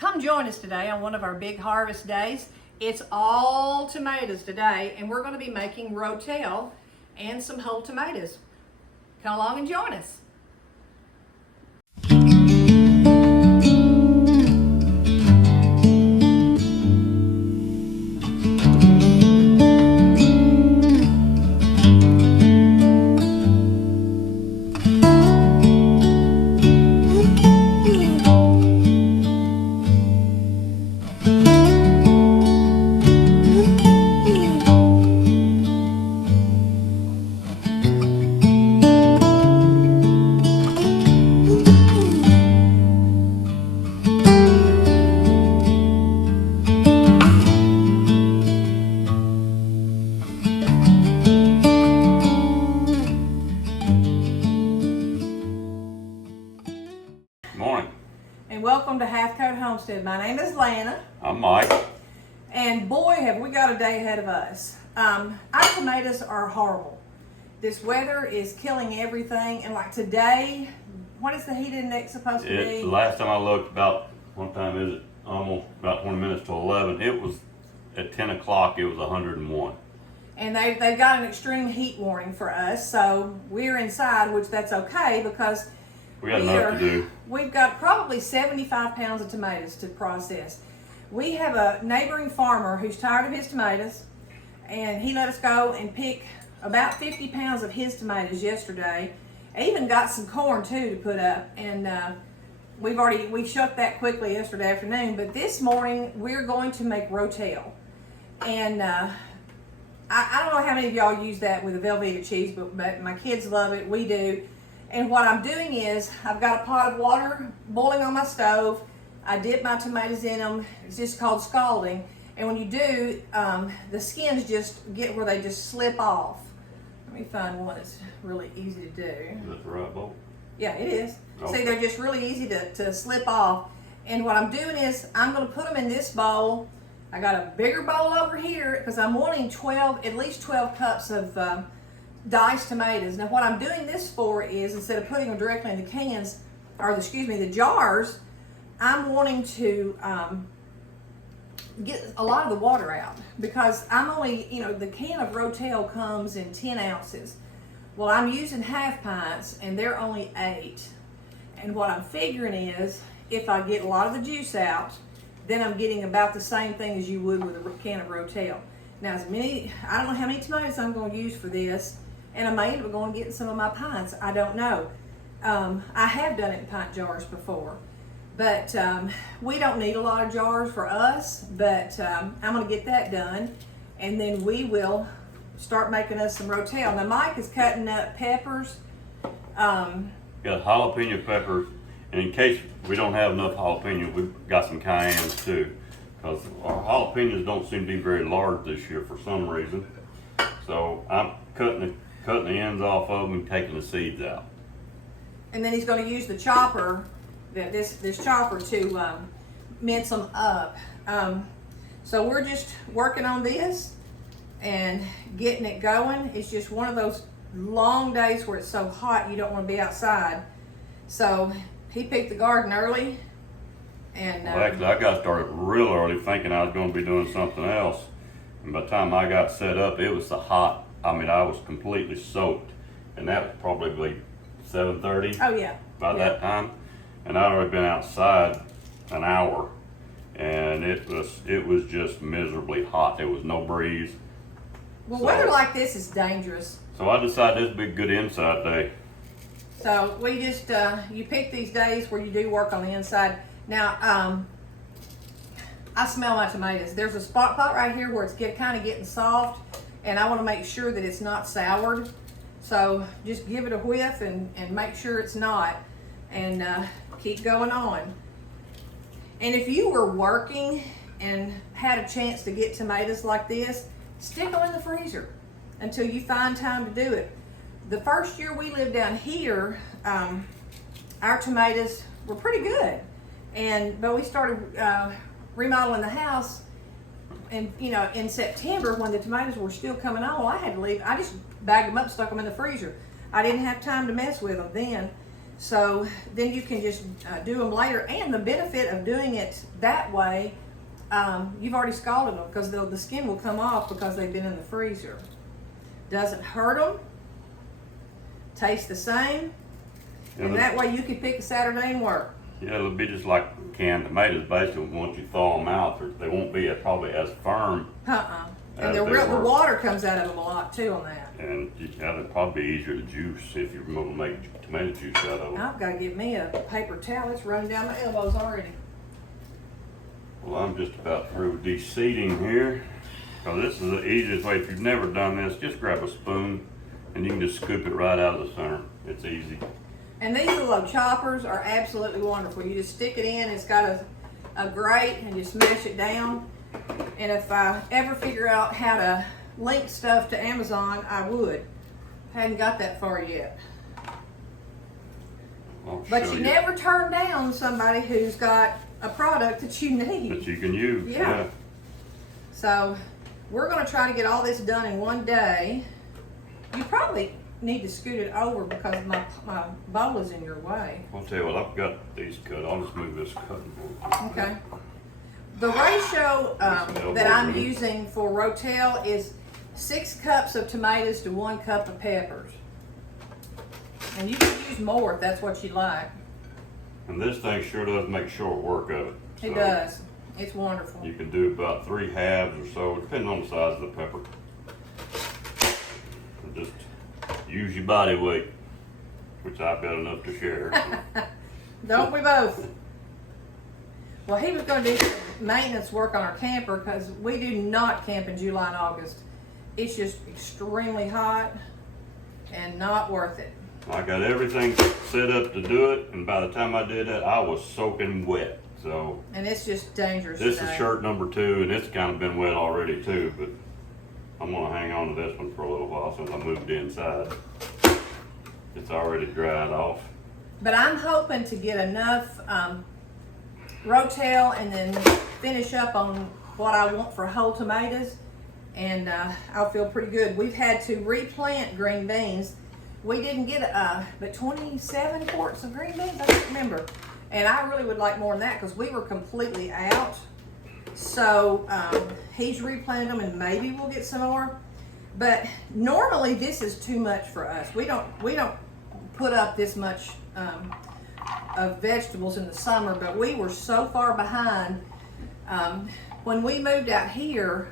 Come join us today on one of our big harvest days. It's all tomatoes today, and we're going to be making rotel and some whole tomatoes. Come along and join us. Morning. And welcome to Half Coat Homestead. My name is Lana. I'm Mike. And boy, have we got a day ahead of us. Our tomatoes are horrible. This weather is killing everything. And like today, what is the heat index supposed to be? Last time I looked, what time is it? Almost about 20 minutes to 11. It was at 10 o'clock, it was 101. And they've got an extreme heat warning for us. So we're inside, which that's okay because We got enough to do. We've got probably 75 pounds of tomatoes to process. We have a neighboring farmer who's tired of his tomatoes, and he let us go and pick about 50 pounds of his tomatoes yesterday. I even got some corn too to put up, and we shucked that quickly yesterday afternoon. But this morning we're going to make rotel, and I don't know how many of y'all use that with a Velveeta cheese, but my kids love it. We do. And what I'm doing is I've got a pot of water boiling on my stove. I dip my tomatoes in them. It's just called scalding. And when you do, the skins just get where they just slip off. Let me find one that's really easy to do. Is that the right bowl? Yeah, it is. Okay. See, they're just really easy to slip off. And what I'm doing is I'm going to put them in this bowl. I got a bigger bowl over here because I'm wanting at least 12 cups of diced tomatoes. Now what I'm doing this for is, instead of putting them directly in the cans, or the jars, I'm wanting to get a lot of the water out because I'm only, the can of rotel comes in 10 ounces. Well, I'm using half pints and they're only 8. And what I'm figuring is, if I get a lot of the juice out, then I'm getting about the same thing as you would with a can of rotel. Now, I don't know how many tomatoes I'm going to use for this, and I may end up going and getting some of my pints. I don't know. I have done it in pint jars before, but we don't need a lot of jars for us, but I'm going to get that done, and then we will start making us some rotel. Now, Mike is cutting up peppers. Got jalapeno peppers, and in case we don't have enough jalapeno, we've got some cayennes too, because our jalapenos don't seem to be very large this year for some reason. So I'm cutting the ends off of them and taking the seeds out. And then he's going to use the chopper, this chopper, to mince them up. So we're just working on this and getting it going. It's just one of those long days where it's so hot you don't want to be outside. So he picked the garden early. And Well, actually, I got started real early thinking I was going to be doing something else. And by the time I got set up, it was so hot. I was completely soaked. And that was probably 7:30 oh yeah, by that time. And I'd already been outside an hour. And it was just miserably hot. There was no breeze. Well, weather like this is dangerous. So I decided this would be a good inside day. So we just, you pick these days where you do work on the inside. Now, I smell my tomatoes. There's a spot right here where it's kind of getting soft, and I want to make sure that it's not soured. So just give it a whiff and make sure it's not, and keep going on. And if you were working and had a chance to get tomatoes like this, stick them in the freezer until you find time to do it. The first year we lived down here, our tomatoes were pretty good, but we started remodeling the house, and in September when the tomatoes were still coming on, I had to leave. I just bagged them up, stuck them in the freezer. I didn't have time to mess with them then. So then you can just do them later. And the benefit of doing it that way, you've already scalded them because the skin will come off because they've been in the freezer. Doesn't hurt them. Tastes the same. And that way you can pick a Saturday and work. Yeah, it'll be just like canned tomatoes. Basically, once you thaw them out, they won't be probably as firm. And the water comes out of them a lot too on that. And they'll probably be easier to juice if you're going to make tomato juice out of them. I've got to get me a paper towel. It's running down my elbows already. Well, I'm just about through de-seeding here. So this is the easiest way. If you've never done this, just grab a spoon and you can just scoop it right out of the center. It's easy. And these little choppers are absolutely wonderful. You just stick it in, it's got a grate, and you smash it down. And if I ever figure out how to link stuff to Amazon, I would. Hadn't got that far yet. But you never turn down somebody who's got a product that you need. That you can use, yeah. So we're going to try to get all this done in one day. You probably need to scoot it over because my bowl is in your way. I'll tell you what, I've got these cut. I'll just move this cutting board. Okay. The ratio that I'm using for Rotel is 6 cups of tomatoes to 1 cup of peppers. And you can use more if that's what you like. And this thing sure does make short work of it. It does. It's wonderful. You can do about 3 halves or so, depending on the size of the pepper. Just use your body weight, which I've got enough to share. Don't we both? Well, he was going to do some maintenance work on our camper because we do not camp in July and August. It's just extremely hot and not worth it. I got everything set up to do it, and by the time I did that, I was soaking wet. So. And it's just dangerous. This is shirt number 2, and it's kind of been wet already too, but I'm gonna hang on to this one for a little while since I moved inside. It's already dried off. But I'm hoping to get enough Rotel and then finish up on what I want for whole tomatoes, and I'll feel pretty good. We've had to replant green beans. We didn't get but 27 quarts of green beans, I can't remember. And I really would like more than that because we were completely out. So he's replanted them and maybe we'll get some more. But normally this is too much for us. We don't put up this much of vegetables in the summer, but we were so far behind. When we moved out here,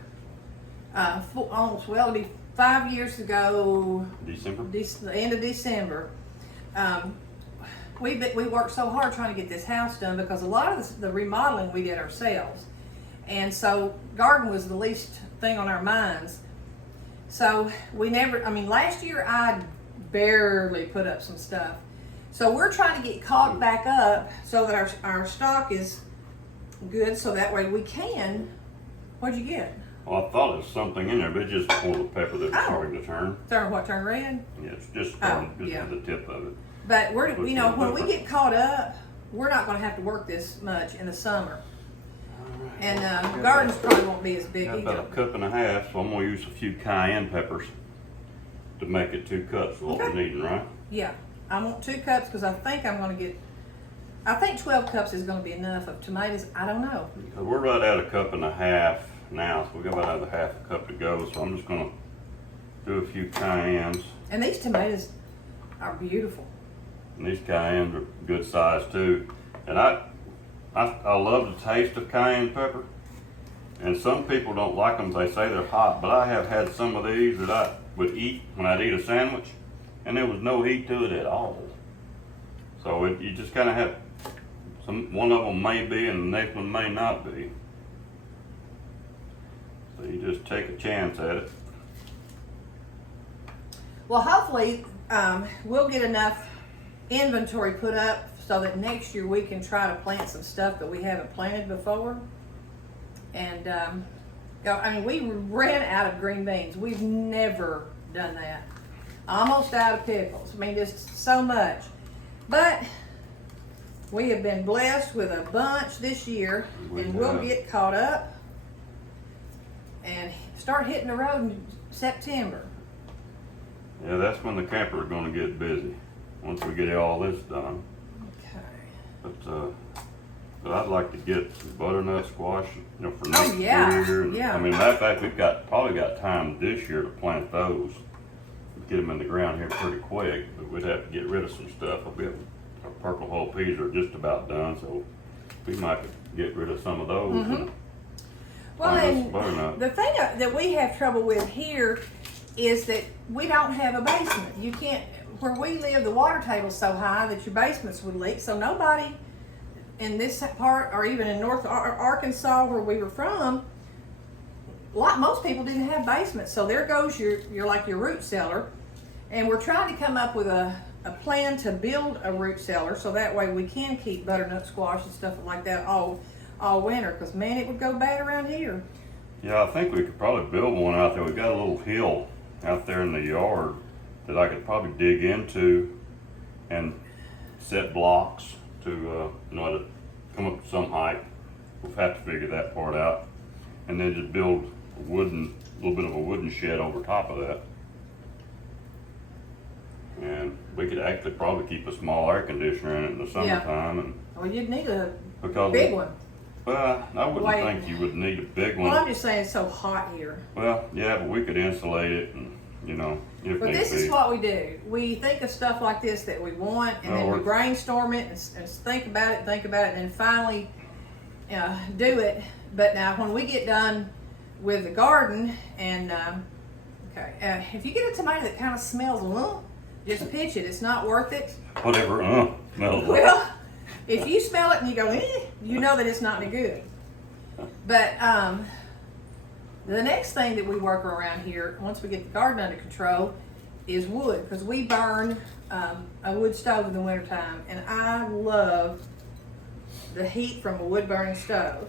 it'll be 5 years ago, the end of December. We worked so hard trying to get this house done because a lot of the remodeling we did ourselves. And so garden was the least thing on our minds. So last year I barely put up some stuff. So we're trying to get caught back up so that our stock is good so that way we can. What'd you get? Well, I thought there was something in there, but it's just one of the pepper that's starting to turn. Turn red? Yeah, it's just starting, the tip of it. But when we get caught up, we're not going to have to work this much in the summer. And the gardens probably won't be as big either. About 1.5 cups, so I'm going to use a few cayenne peppers to make it 2 cups of what we're needing, right? Yeah, I want 2 cups because I think 12 cups is going to be enough of tomatoes. I don't know. We're right at 1.5 cups now, so we've got about another 1/2 cup to go. So I'm just going to do a few cayennes. And these tomatoes are beautiful. And these cayennes are good size too. And I love the taste of cayenne pepper. And some people don't like them. They say they're hot, but I have had some of these that I would eat when I'd eat a sandwich, and there was no heat to it at all. So you just kind of have one of them may be and the next one may not be. So you just take a chance at it. Well, hopefully we'll get enough inventory put up so that next year we can try to plant some stuff that we haven't planted before. And we ran out of green beans. We've never done that. Almost out of pickles. Just so much. But we have been blessed with a bunch this year, and we'll get caught up and start hitting the road in September. Yeah, that's when the camper is going to get busy. once we get all this done. Okay. But I'd like to get some butternut squash, for Oh, next yeah, year. yeah. I mean, matter of fact, we've probably got time this year to plant those. Get them in the ground here pretty quick, but we'd have to get rid of some stuff. Our purple whole peas are just about done, so we might get rid of some of those. And Well, plant us and some butternut. the thing that we have trouble with here is that we don't have a basement. You can't, where we live, the water table's so high that your basements would leak. So nobody in this part, or even in North Arkansas where we were from, most people didn't have basements. So there goes your root cellar. And we're trying to come up with a plan to build a root cellar so that way we can keep butternut squash and stuff like that all winter, because man, it would go bad around here. Yeah, I think we could probably build one out there. We got a little hill out there in the yard that I could probably dig into and set blocks to to come up to some height. We'll have to figure that part out, and then just build a little bit of a wooden shed over top of that. And we could actually probably keep a small air conditioner in it in the summertime. And Well, you'd need a because big one. Well, I wouldn't think you would need a big one. Well, I'm just saying it's so hot here. Well, yeah, but we could insulate it, and if But need this be. is what we do. We think of stuff like this that we want, and then we brainstorm it and think about it, and then finally do it. But now, when we get done with the garden, and if you get a tomato that kind of smells, just pitch it. It's not worth it. Whatever, smells like. Well, if you smell it and you go, you know that it's not any good. But the next thing that we work around here, once we get the garden under control, is wood. Because we burn a wood stove in the wintertime. And I love the heat from a wood burning stove.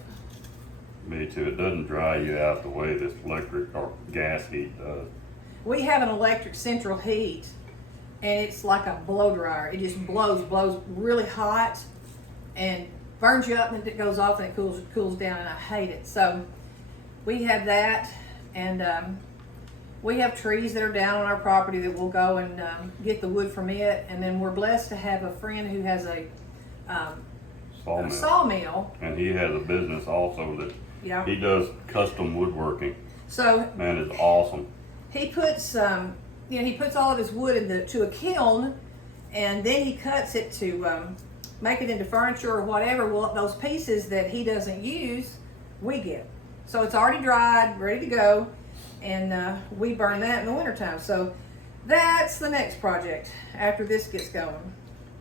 Me too. It doesn't dry you out the way this electric or gas heat does. We have an electric central heat. And it's like a blow dryer. It just blows really hot and burns you up, and it goes off and it cools down, and I hate it. So we have that, and we have trees that are down on our property that we'll go and get the wood from it. And then we're blessed to have a friend who has a sawmill. And he has a business also that he does custom woodworking. So man, it's awesome. He puts he puts all of his wood into a kiln, and then he cuts it to make it into furniture or whatever. Well, those pieces that he doesn't use, we get. So it's already dried, ready to go, and we burn that in the wintertime. So that's the next project after this gets going.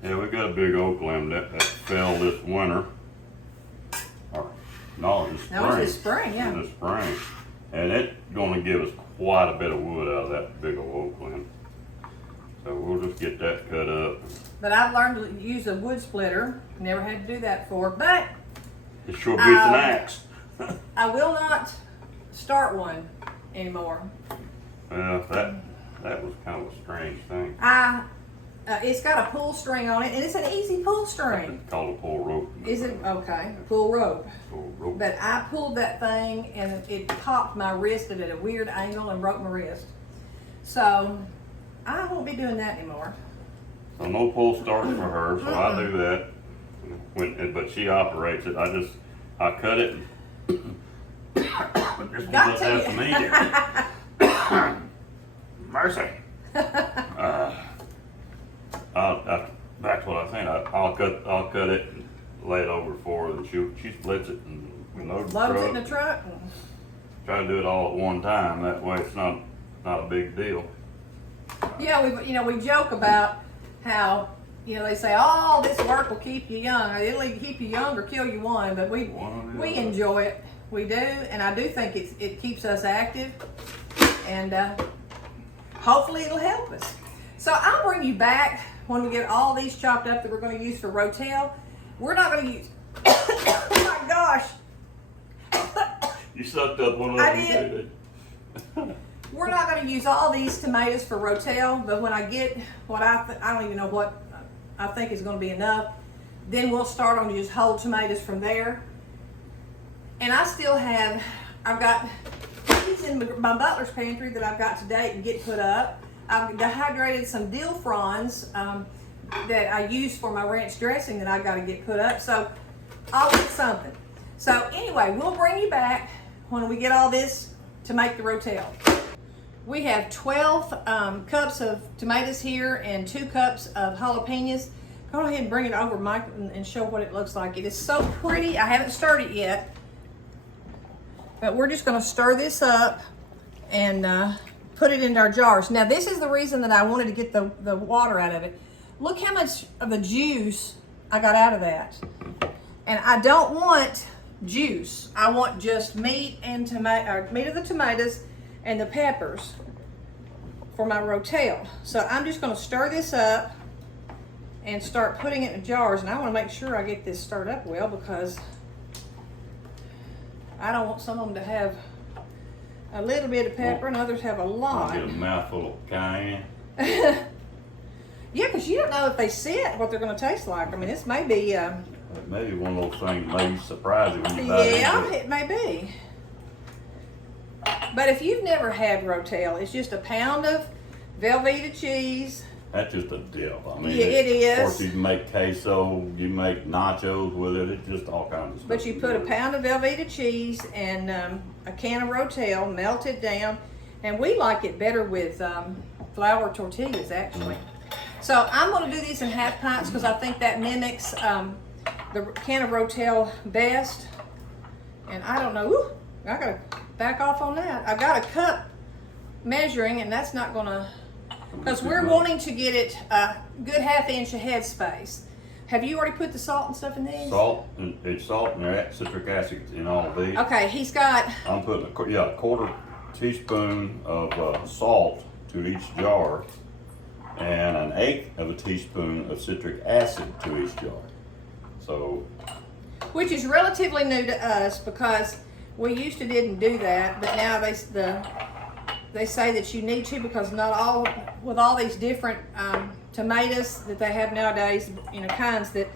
Yeah, we got a big oak limb that fell this winter. It's this spring, yeah. This spring. And it's going to give us quite a bit of wood out of that big old oak limb. So we'll just get that cut up. But I've learned to use a wood splitter. Never had to do that before. But it sure beats an axe. I will not start one anymore. Well, that was kind of a strange thing. It's got a pull string on it, and it's an easy pull string. It's called a pull rope. Is it? Okay, pull rope. Pull rope. But I pulled that thing, and it popped my wrist at a weird angle and broke my wrist. So I won't be doing that anymore. So no pull starts for her, so I do that. But she operates it. I cut it. But this one does have some meat in it. Mercy. That's what I think. I'll cut it and lay it over for her, and she splits it and we load it in the truck. Try to do it all at one time. That way, it's not a big deal. Yeah, we joke about how they say, "Oh, this work will keep you young. It'll either keep you young or kill you one." But we enjoy it. We do, and I do think it keeps us active, and hopefully it'll help us. So I'll bring you back when we get all these chopped up that we're going to use for Rotel. We're not going to use. Oh my gosh! You sucked up one of them. I did. We're not going to use all these tomatoes for Rotel, but when I get what I don't even know what I think is going to be enough, then we'll start on just whole tomatoes from there. And I've got these in my butler's pantry that I've got to date and get put up. I've dehydrated some dill fronds that I use for my ranch dressing that I got to get put up. So I'll get something. So anyway, we'll bring you back when we get all this to make the rotel. We have 12 cups of tomatoes here and 2 cups of jalapenos. Go ahead and bring it over, Mike, and show what it looks like. It is so pretty. I haven't stirred it yet, but we're just going to stir this up and put it into our jars. Now, this is the reason that I wanted to get the water out of it. Look how much of the juice I got out of that. And I don't want juice. I want just meat and meat of the tomatoes and the peppers for my rotel. So I'm just going to stir this up and start putting it in jars. And I want to make sure I get this stirred up well, because I don't want some of them to have a little bit of pepper and others have a lot. Get a mouthful of cayenne. Yeah, because you don't know if they sit what they're going to taste like. I mean, this may be... It may be one of those things that may surprise you when you buy it. Yeah, it may be. But if you've never had rotel, it's just a pound of Velveeta cheese. That's just a dip. I mean, Yeah, it is. Of course, you can make queso, you make nachos with it. It's just all kinds of stuff. But you put a pound of Velveeta cheese and a can of rotel, melt it down, and we like it better with flour tortillas, actually. So I'm going to do these in half pints because I think that mimics the can of rotel best. And I don't know. Ooh, I got to back off on that. I've got a cup measuring, and that's not going to, because we're wanting to get it a good ½ inch of head space. Have you already put the salt and stuff in these? Salt, it's salt and citric acid in all of these. Okay, he's got... I'm putting a 1/4 teaspoon of salt to each jar and 1/8 of a teaspoon of citric acid to each jar. So... Which is relatively new to us because we used to didn't do that, but now they say that you need to, because not all, with all these different tomatoes that they have nowadays, you know, kinds, that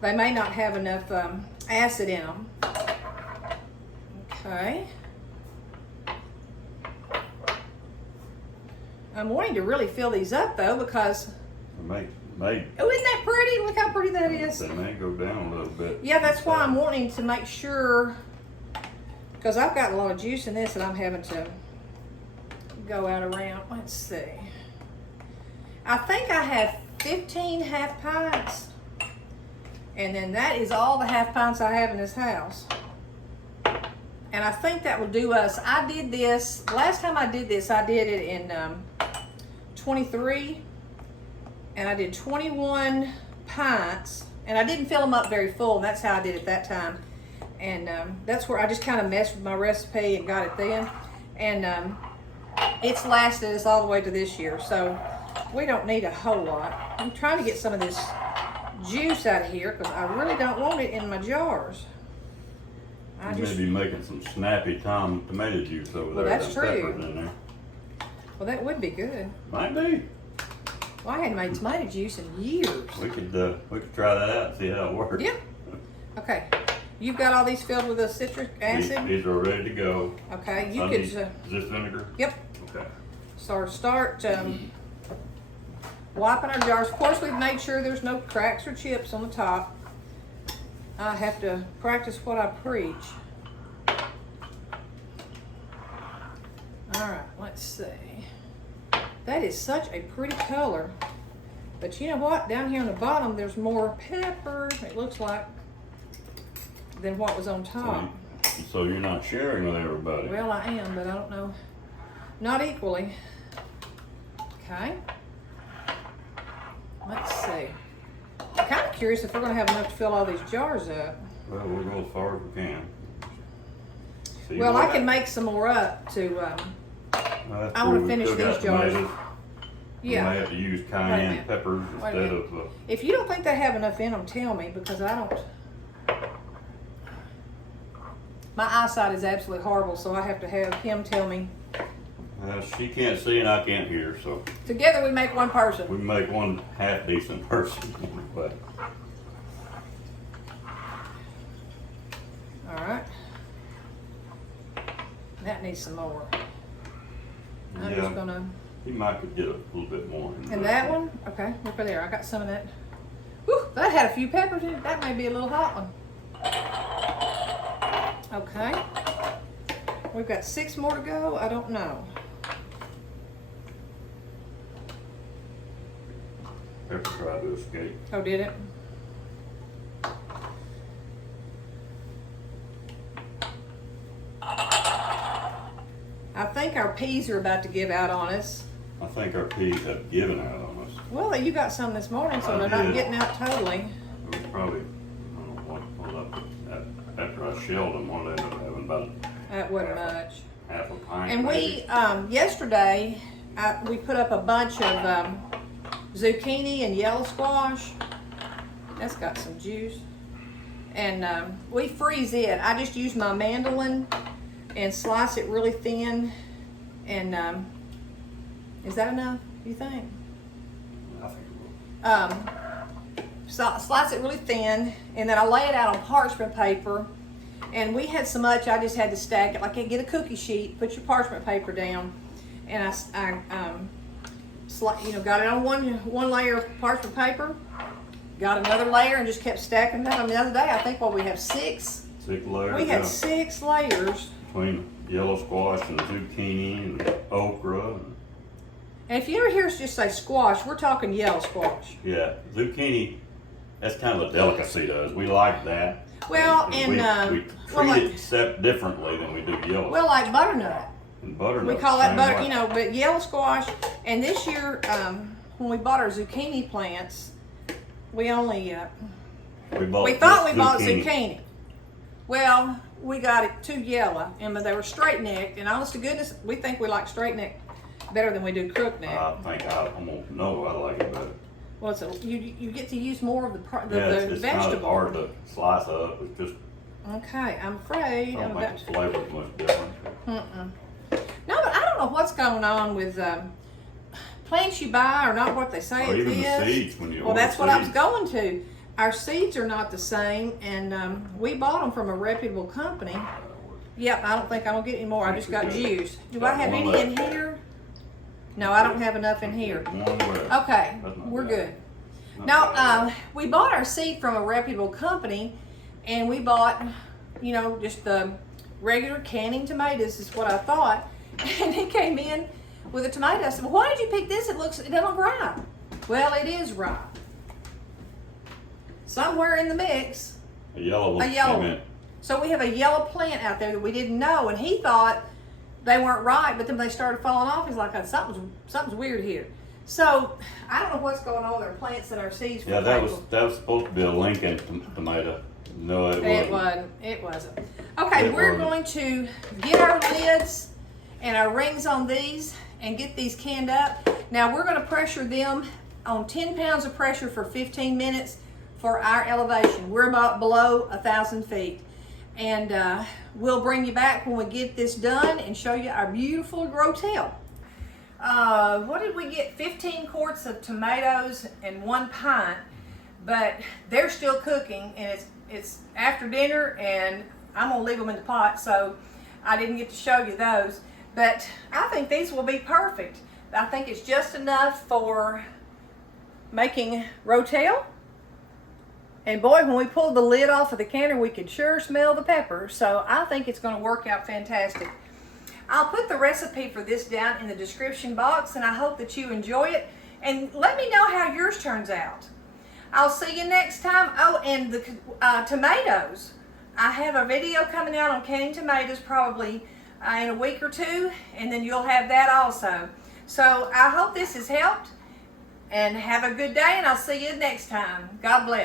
they may not have enough acid in them. Okay. I'm wanting to really fill these up though, because Oh, isn't that pretty? Look how pretty that is. They may go down a little bit. Yeah, that's why I'm wanting to make sure, because I've got a lot of juice in this that I'm having to go out around. Let's see. I think I have 15 half pints, and then that is all the half pints I have in this house. And I think that will do us. I did this, last time I did this, I did it in 23, and I did 21 pints, and I didn't fill them up very full, and that's how I did it that time. And that's where I just kind of messed with my recipe and got it then. And it's lasted us all the way to this year, so we don't need a whole lot. I'm trying to get some of this juice out of here because I really don't want it in my jars. You may be making some snappy tomato juice over there. Well, that's true. Peppers in there. Well, that would be good. Might be. Well, I hadn't made tomato juice in years. We could try that out and see how it works. Yep. Okay. You've got all these filled with the citric acid? These are ready to go. Okay. You Is could... this vinegar? Yep. Okay. So start wiping our jars. Of course, we've made sure there's no cracks or chips on the top. I have to practice what I preach. All right, let's see. That is such a pretty color. But you know what? Down here on the bottom, there's more pepper, it looks like, than what was on top. So you're not sharing with everybody? Well, I am, but I don't know. Not equally. Okay. Let's see. I'm kind of curious if we're going to have enough to fill all these jars up. Well, we'll go as far as we can. See Well, I can make some more up to, I want to finish these jars. Yeah. We may have to use cayenne peppers instead of... If you don't think they have enough in them, tell me, because I don't. My eyesight is absolutely horrible, so I have to have him tell me. She can't see and I can't hear, so... Together we make one person. We make one half-decent person. But all right. That needs some more. I'm just gonna... You might could get a little bit more. And that one? Okay, look over there. I got some of that That had a few peppers in it. That may be a little hot one. Okay. We've got 6 more to go. I don't know. Pepper tried to escape. Oh, did it? I think our peas are about to give out on us. I think our peas have given out on us. Well, you got some this morning, so they're not getting out totally. It was probably, I don't know what after I shelled them, what I ended up having about That wasn't much. half a pint. And maybe. we, yesterday, we put up a bunch of zucchini and yellow squash. That's got some juice. And we freeze it. I just use my mandolin and slice it really thin. And is that enough, you think? I think it will. So slice it really thin, and then I lay it out on parchment paper. And we had so much, I just had to stack it. Like, get a cookie sheet, put your parchment paper down, and got it on one layer of parchment paper, got another layer, and just kept stacking them. And the other day, I think we have 6. 6 layers. We had 6 layers. Between yellow squash and zucchini and okra. And if you ever hear us just say squash, we're talking yellow squash. Yeah, zucchini. That's kind of a delicacy to us. We like that. Well, we treat it differently than we do yellow. Well, like butternut. And butternut. We call that butter, but yellow squash. And this year, when we bought our zucchini plants, we only we thought we bought zucchini. Well, we got it too yellow, and they were straight necked. And honest to goodness, we think we like straight neck better than we do crook neck. I think I like it better. Well, you get to use more of the it's vegetable. It's not hard to slice up. It's just. Okay, I'm afraid. I don't think the flavor's much different. No, but I don't know what's going on with plants you buy are not what they say Or it even is. the seeds when you Well, order that's what I was seeds. going to. Our seeds are not the same, and we bought them from a reputable company. Yep, I don't think I'm gonna get any more. I just got juice. Do I have any in here? No, I don't have enough in here. Okay, we're good. Now, we bought our seed from a reputable company, and we bought, just the regular canning tomatoes is what I thought. And he came in with a tomato. I said, well, why did you pick this? It doesn't look ripe. Well, it is ripe. Somewhere in the mix, A yellow one. So we have a yellow plant out there that we didn't know, and he thought they weren't ripe, but then they started falling off. He's like, something's weird here. So I don't know what's going on with our plants and our seeds. Yeah, that was supposed to be a Lincoln tomato. No, it wasn't. It wasn't. Okay, we're going to get our lids and our rings on these and get these canned up. Now we're going to pressure them on 10 pounds of pressure for 15 minutes for our elevation. We're about below 1,000 feet. And we'll bring you back when we get this done and show you our beautiful Rotel. What did we get? 15 quarts of tomatoes and 1 pint, but they're still cooking, and it's after dinner, and I'm gonna leave them in the pot, so I didn't get to show you those. But I think these will be perfect. I think it's just enough for making Rotel. And boy, when we pulled the lid off of the canner, we could sure smell the pepper. So I think it's gonna work out fantastic. I'll put the recipe for this down in the description box, and I hope that you enjoy it. And let me know how yours turns out. I'll see you next time. Oh, and the tomatoes. I have a video coming out on canning tomatoes probably in a week or 2, and then you'll have that also. So I hope this has helped, and have a good day, and I'll see you next time. God bless.